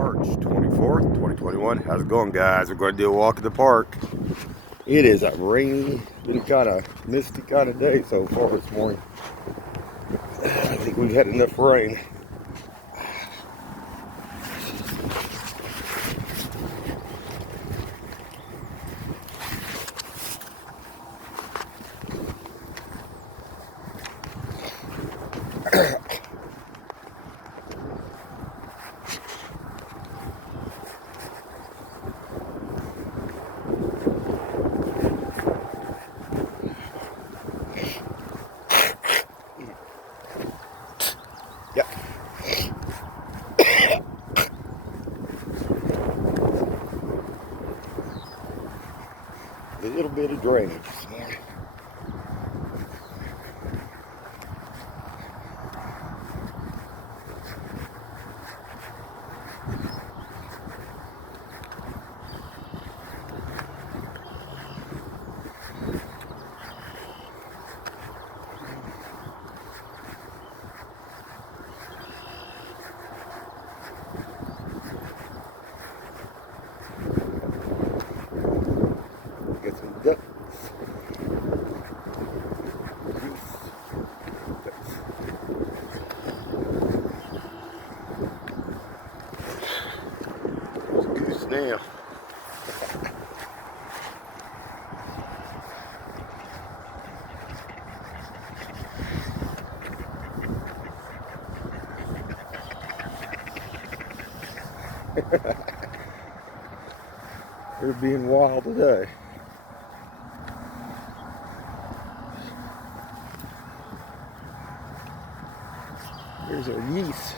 March 24th, 2021. How's it going, guys? We're going to do a walk in the park. It is a rainy, been kind of misty kind of day so far this morning. I think we've had enough rain. Yep. A little bit of drainage this morning. Get some ducks. There's a goose now. They're being wild today. There's our geese.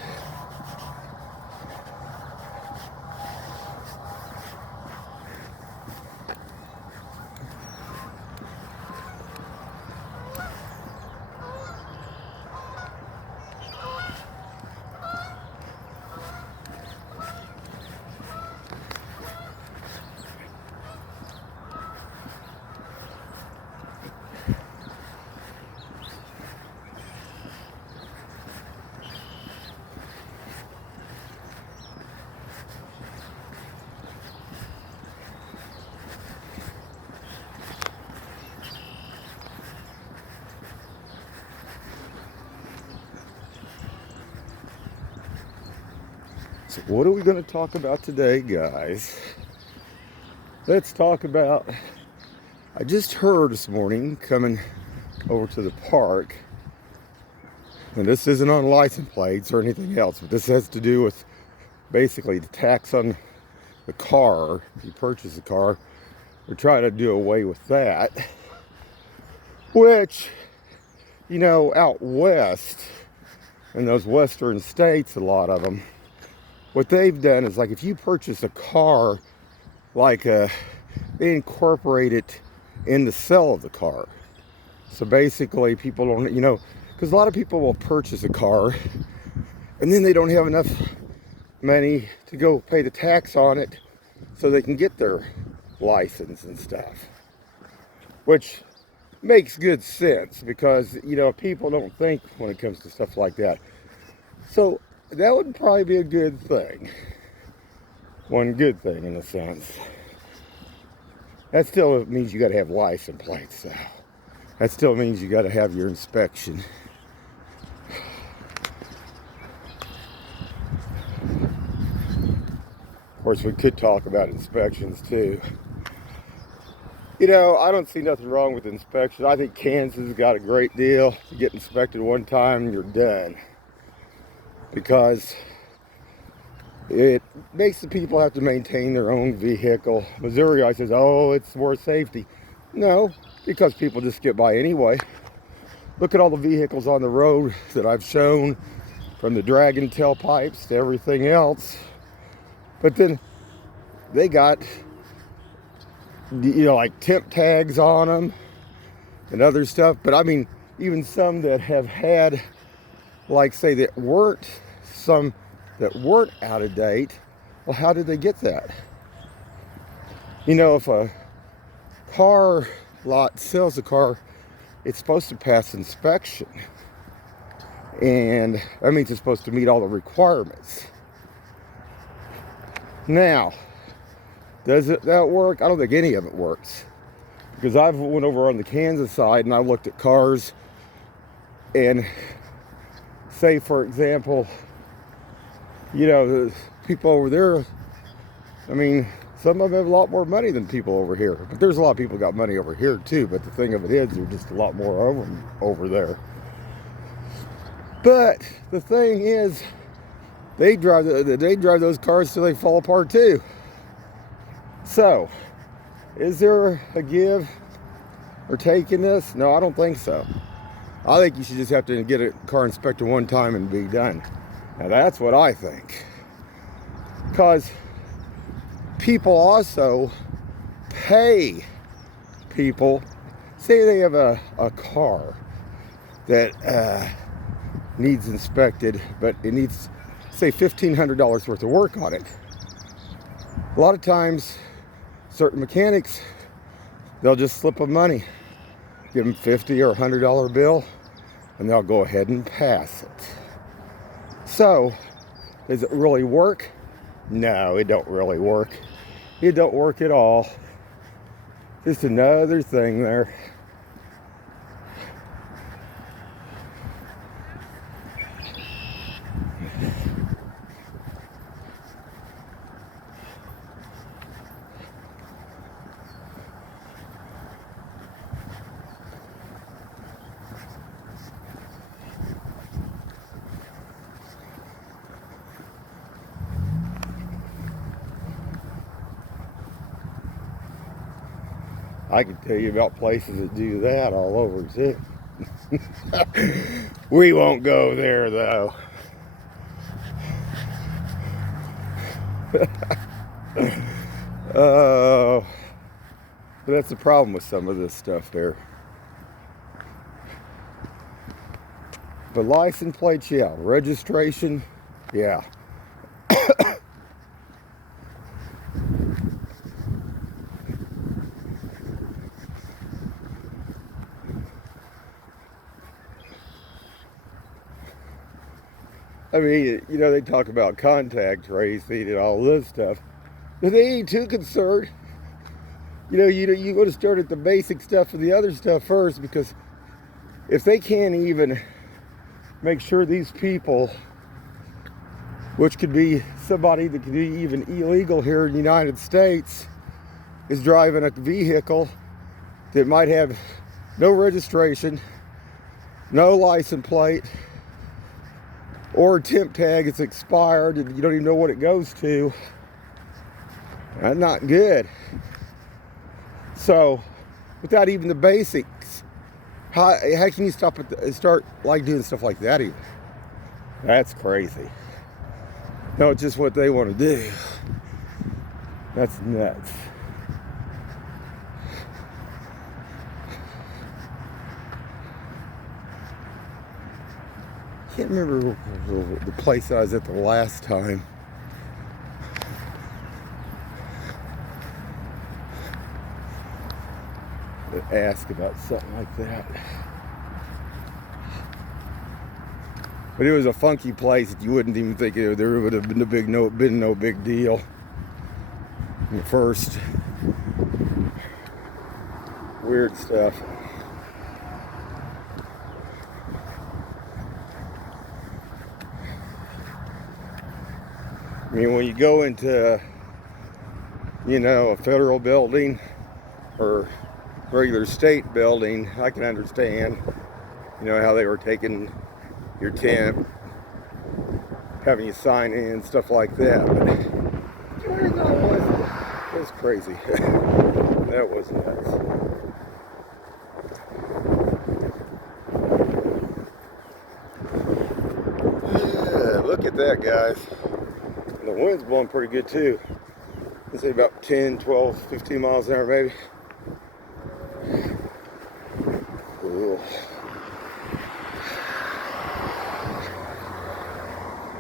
So what are we going to talk about today, guys? Let's talk about, I just heard this morning coming over to the park, and this isn't on license plates or anything else, but this has to do with basically the tax on the car. If you purchase a car, we're trying to do away with that, which, you know, out west in those western states, a lot of them, what they've done is, like, if you purchase a car, like they incorporate it in the sale of the car. So basically people don't, you know, because a lot of people will purchase a car and then they don't have enough money to go pay the tax on it so they can get their license and stuff, which makes good sense because, you know, people don't think when it comes to stuff like that. So that would probably be a good thing. One good thing in a sense. That still means you got to have license plates, though. That still means you got to have your inspection. Of course, we could talk about inspections too. You know, I don't see nothing wrong with inspection. I think Kansas has got a great deal. You get inspected one time and you're done. Because it makes the people have to maintain their own vehicle. Missouri, I says, oh, it's more safety. No, because people just get by anyway. Look at all the vehicles on the road that I've shown, from the dragon tailpipes to everything else. But then they got, you know, like temp tags on them and other stuff. But I mean, even some that have had, like, say, that weren't out of date. Well, how did they get that? You know, if a car lot sells a car, it's supposed to pass inspection. And that means it's supposed to meet all the requirements. Now, does that work? I don't think any of it works. Because I've went over on the Kansas side and I looked at cars and say, for example, you know, the people over there, I mean, some of them have a lot more money than people over here. But there's a lot of people got money over here too. But the thing of it is, there's just a lot more over there. But the thing is, they drive those cars till they fall apart too. So, is there a give or take in this? No, I don't think so. I think you should just have to get a car inspected one time and be done. Now that's what I think. Because people also pay people. Say they have a car that needs inspected, but it needs, say, $1,500 worth of work on it. A lot of times, certain mechanics, they'll just slip them money. Give them $50 or $100 bill, and they'll go ahead and pass it. So, does it really work? No, it don't really work. It don't work at all. Just another thing there. I can tell you about places that do that all over too. We won't go there though. But that's the problem with some of this stuff there. But license plates, yeah. Registration, yeah. I mean, you know, they talk about contact tracing and all this stuff, but they ain't too concerned. You know, you got to start at the basic stuff and the other stuff first, because if they can't even make sure these people, which could be somebody that could be even illegal here in the United States, is driving a vehicle that might have no registration, no license plate, or a temp tag, it's expired and you don't even know what it goes to. That's not good. So, without even the basics, how can you start like doing stuff like that even? That's crazy. No, it's just what they want to do. That's nuts. I can't remember the place I was at the last time. That asked about something like that. But it was a funky place that you wouldn't even think there would have been no big deal. The first weird stuff. I mean, when you go into, you know, a federal building or regular state building, I can understand, you know, how they were taking your temp, having you sign in, stuff like that. But it was crazy. That was nuts. Yeah, look at that, guys. And the wind's blowing pretty good too. Let's say about 10, 12, 15 miles an hour maybe.